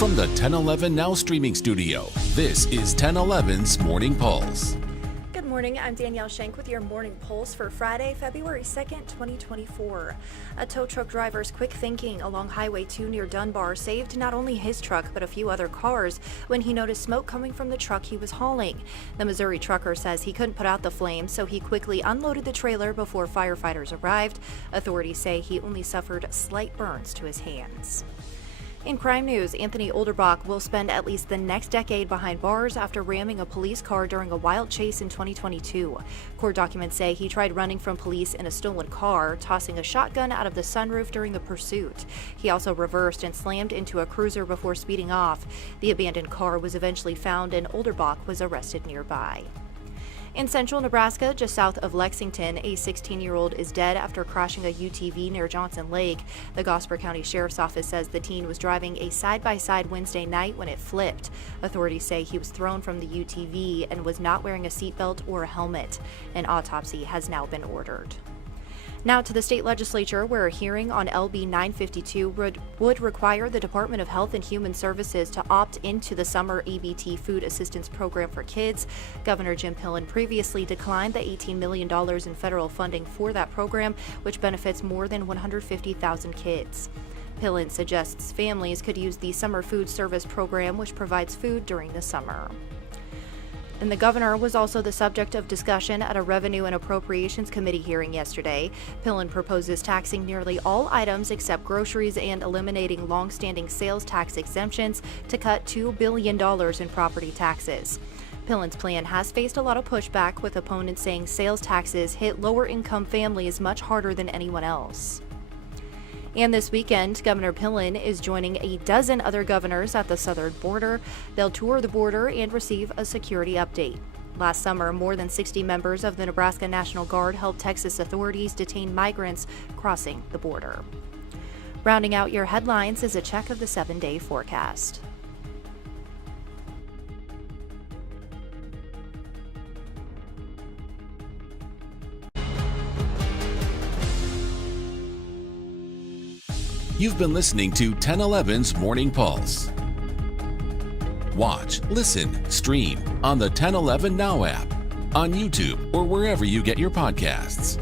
From the 1011 Now streaming studio, this is 1011's Morning Pulse. Good morning, I'm Danielle Schenk with your Morning Pulse for Friday, February 2nd, 2024. A tow truck driver's quick thinking along Highway 2 near Dunbar saved not only his truck but a few other cars when he noticed smoke coming from the truck he was hauling. The Missouri trucker says he couldn't put out the flames, so he quickly unloaded the trailer before firefighters arrived. Authorities say he only suffered slight burns to his hands. In crime news, Anthony Olderbach will spend at least the next decade behind bars after ramming a police car during a wild chase in 2022. Court documents say he tried running from police in a stolen car, tossing a shotgun out of the sunroof during the pursuit. He also reversed and slammed into a cruiser before speeding off. The abandoned car was eventually found and Olderbach was arrested nearby. In central Nebraska, just south of Lexington, a 16-year-old is dead after crashing a UTV near Johnson Lake. The Gosper County Sheriff's Office says the teen was driving a side-by-side Wednesday night when it flipped. Authorities say he was thrown from the UTV and was not wearing a seatbelt or a helmet. An autopsy has now been ordered. Now to the state legislature, where a hearing on LB 952 would require the Department of Health and Human Services to opt into the summer EBT food assistance program for kids. Governor Jim Pillen previously declined the $18 million in federal funding for that program, which benefits more than 150,000 kids. Pillen suggests families could use the summer food service program, which provides food during the summer. And the governor was also the subject of discussion at a Revenue and Appropriations Committee hearing yesterday. Pillen proposes taxing nearly all items except groceries and eliminating long-standing sales tax exemptions to cut $2 billion in property taxes. Pillen's plan has faced a lot of pushback, with opponents saying sales taxes hit lower-income families much harder than anyone else. And this weekend, Governor Pillen is joining a dozen other governors at the southern border. They'll tour the border and receive a security update. Last summer, more than 60 members of the Nebraska National Guard helped Texas authorities detain migrants crossing the border. Rounding out your headlines is a check of the 7-day forecast. You've been listening to 1011's Morning Pulse. Watch, listen, stream on the 1011 Now app, on YouTube, or wherever you get your podcasts.